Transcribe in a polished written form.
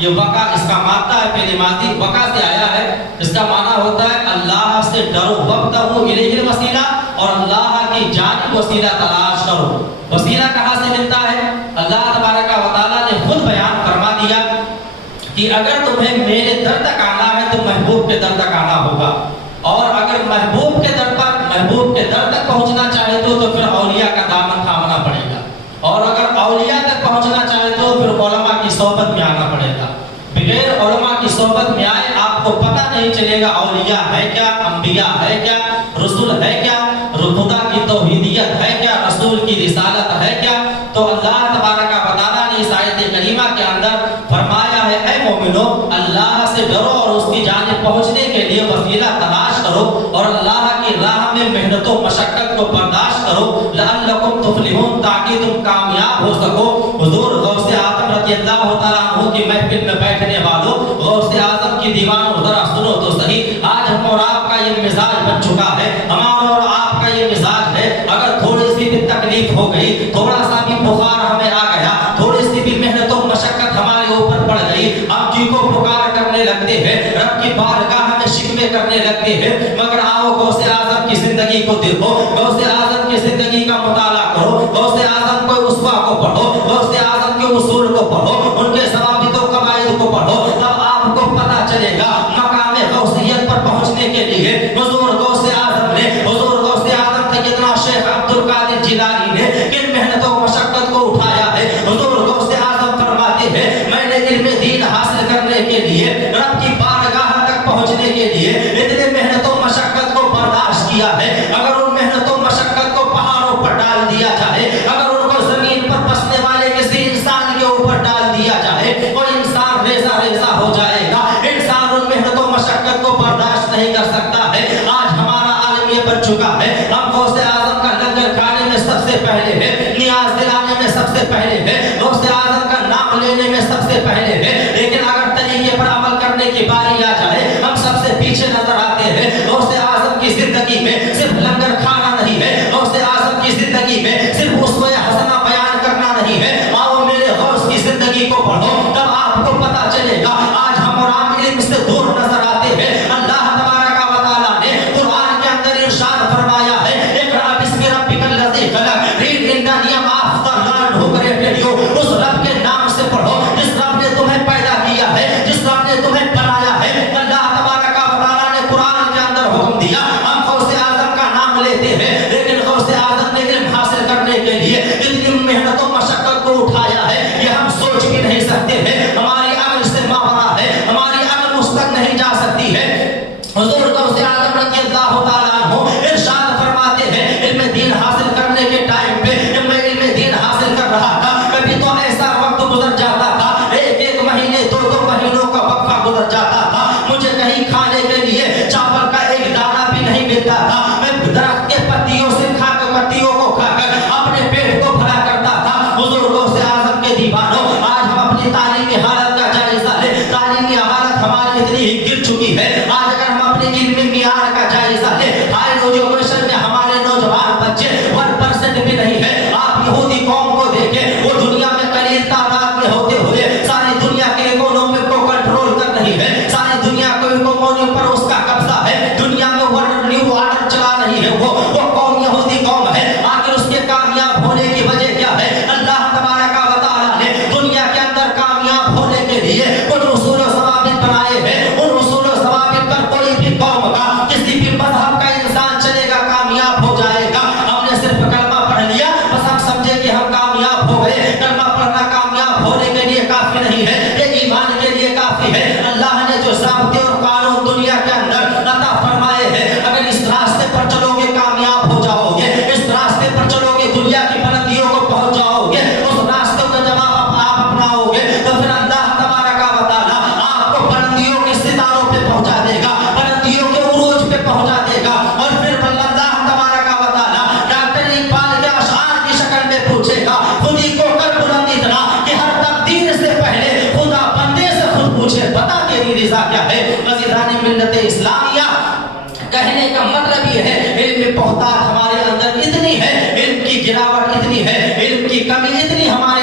یہ وقع اس کا مادہ ہے، پہلے ماضی وقع سے آیا ہے، اس کا معنی ہوتا ہے اللہ سے ڈرو، وابتغوا الیہ الوسیلہ، اور اللہ کی جانب وسیلہ تلاش کرو۔ وسیلہ کہاں سے ملتا ہے؟ اللہ تبارک و تعالیٰ نے خود بیان فرما دیا کہ اگر تمہیں میرے در تک آنا ہے تو محبوب کے در تک آنا ہوگا، اور اگر محبوب کے در تک پہنچنا چاہے تو پھر اولیاء کا دامن تھامنا پڑے گا، اور اگر اولیاء تک پہنچنا چاہے تو پھر علماء کی صحبت میں آنا پڑے گا۔ بغیر علماء کی صحبت میں آئے آپ کو پتہ نہیں چلے گا اولیاء ہے کیا، انبیاء ہے کیا، رسول ہے کیا، خدا کی توحیدیت ہے کیا، رسول کی رسالت ہے کیا۔ تو اللہ تبارک و تعالیٰ نے اس آیت کریمہ کے اندر فرمایا ہے اے مومنو اللہ سے ڈرو اور اس کی جانب پہنچنے کے لیے وسیلہ تلاش کرو، اور اللہ کی راہ میں محنت و مشقت کو برداشت کرو، لعلکم تفلحون، تاکہ تم کامیاب ہو سکو۔ حضور غوث اعظم رضی اللہ تعالیٰ عنہ کی محفل میں بیٹھنے والوں، غوث اعظم کی دیوانوں ذرا سنو تو صحیح، آج ہم اور آپ کا یہ مزاج بن چکا ہے، ہمارا اور آپ کا یہ مزاج ہے، اگر تھوڑی سی بھی تکلیف ہو گئی، تھوڑا سا بھی بخار ہمیں آ گیا، تھوڑی سی بھی محنت و مشقت ہمارے اوپر پڑ گئی، ہم جی کو پکار کرنے لگتے ہیں، رب کی بارگاہ میں شکوے کرنے لگتے ہیں۔ مگر آؤ غوث اعظم کی زندگی کو دیکھو، غوث اعظم کی زندگی کا مطالعہ کرو، غوث اعظم کو اسوہ کو پڑھو، غوث اعظم کے اصول کو پڑھو، ان کے ضوابط و قواعد کو پڑھو، تب آپ کو پتہ چلے گا مقام غوثیت پر پہنچنے کے لیے حضور غوث اعظم نے، حضور غوث اعظم سیدنا شیخ عبد القادر جیلانی نے کن محنت و مشقت کو اٹھایا ہے۔ حضور غوث اعظم فرماتے ہیں میں نے علم دین حاصل کرنے کے لیے، رب کی بارگاہ تک پہنچنے کے لیے اتنے محنت و مشقت کو برداشت کیا ہے، اگر ان محنت و مشقت کو پہاڑوں پر ڈال دیا جائے، اگر ان کو زمین پر بسنے والے کسی انسان کے اوپر ڈال دیا جائے، کوئی انسان ریزہ ریزہ ہو جائے گا، انسان ان محنت و مشقت کو برداشت نہیں کر سکتا ہے۔ آج ہمارا عالم یہ بن چکا ہے، ہم غوث اعظم کا لنگر کھانے میں سب سے پہلے ہے، نیاز دلانے میں سب سے پہلے ہے، غوث اعظم کا نام لینے میں سب سے پہلے ہے، لیکن اگر طریقے پر عمل کرنے کی باری آ جائے ہم سب سے پیچھے نظر آتے ہیں۔ غوث اعظم کی زندگی میں صرف لنگر کھانا نہیں ہے، غوث اعظم کی زندگی میں صرف اسوہ حسنہ بیان کرنا نہیں ہے۔ آؤ میرے غوث کی زندگی کو پڑھو، تب آپ کو پتہ چلے گا۔ آج ہم اور عام علم سے دور نظر آتے ہیں۔ اللہ تبارک و تعالیٰ نے قرآن کے اندر ارشاد فرمایا ہے اقرأ باسم ربک الذی خلق، read in the name of the Lord who created you, اس رب کے نام سے پڑھو جس رب نے تمہیں پیدا کیا ہے، جس رب نے تمہیں بنایا ہے۔ اللہ تبارک و تعالیٰ نے قرآن کے اندر حکم دیا، ہم غوث اعظم کا نام لیتے ہیں، لیکن غوث اعظم نے علم حاصل کرنے کے لیے اتنی محنت و مشقت کو اٹھایا ہے یہ ہم سوچ بھی نہیں سکتے ہیں، ہماری عقل سے ماورا ہے، ہماری عقل اس تک نہیں جا سکتی ہے۔ حضور غوث اعظم رضی اللہ تعالیٰ عنہ ارشاد فرماتے ہیں علم دین حاصل کرنے کے ٹائم پہ جب میں علم دین حاصل کر رہا تھا، کبھی تو ایسا وقت گزر جاتا تھا، ایک مہینے دو مہینوں کا وقفہ گزر جاتا تھا، مجھے کہیں کھانے کے لیے چاول کا ایک دانہ بھی نہیں ملتا تھا، میں درخت کے پتیوں سے کھا کر پتیوں کو کھا کر اپنے پیٹ کو بھرا کرتا تھا۔ حضور غوث اعظم کے دیوانوں، آج ہم اپنی تعلیمی حالت کا جائزہ لیں، تعلیمی حالت ہماری اتنی ہی گر چکی ہے۔ آج اگر ہم اپنے علمی معیار کا جائزہ لیں، ہائر ایجوکیشن میں ہمارے نوجوان بچے 1% بھی نہیں ہے۔ آپ یہودی قوم کو دیکھیں، وہ دنیا میں قلیل تعداد میں ہوتے ہوئے ساری دنیا کے اکونومی کو کنٹرول کر رہی ہے، ساری دنیا کو اکونومی پر اس کا قبضہ ہے، دنیا میں نیو آرڈر چلا رہی ہے، وہ قوم یہودی قوم ہے۔ آخر اس کے کامیاب ہونے کی وجہ کیا ہے؟ اللہ تبارک و تعالیٰ نے دنیا کے اندر کامیاب ہونے کے لیے کچھ اصول و ضوابط بنائے ہیں، ان اصول و ضوابط پر کوئی بھی قوم کا، کسی بھی مذہب کا انسان چلے گا کامیاب ہو جائے گا۔ ہم نے صرف کلمہ پڑھ لیا، بس ہم سمجھے کہ ہم کامیاب ہو گئے۔ کلمہ پڑھنا کامیاب ہونے کے لیے کافی نہیں ہے، یہ ایمان کے لیے کافی ہے۔ اللہ نے جو ضابطے اور قانون دنیا کے اندر عطا فرمائے ہیں، اگر اس راستے پر چلو گے کامیاب ہو جاؤ گے، اس راستے پر چلو گے دنیا کی بلندیوں کو پہنچ جاؤ گے، اس راستے کا جب آپ اپناؤ گے تو پھر اللہ تبارک و تعالیٰ آپ کو بلندیوں کے ستاروں پہ پہنچا دے گا، بلندیوں کے عروج پہ پہنچا دے گا، اور پھر اللہ تبارک و تعالیٰ ڈاکٹر اقبال کے اشعار کی شکل میں پوچھے گا خودی کو کر بلند اتنا کہ ہر تقدیر سے پہلے خدا بندے سے خود پوچھے بتا تیری رضا کیا ہے۔ عزیزان ملت اسلامیہ، کہنے کا مطلب یہ ہے علم بہتات ہمارے اندر اتنی ہے، علم کی گراوٹ اتنی ہے، علم کی کمی اتنی ہمارے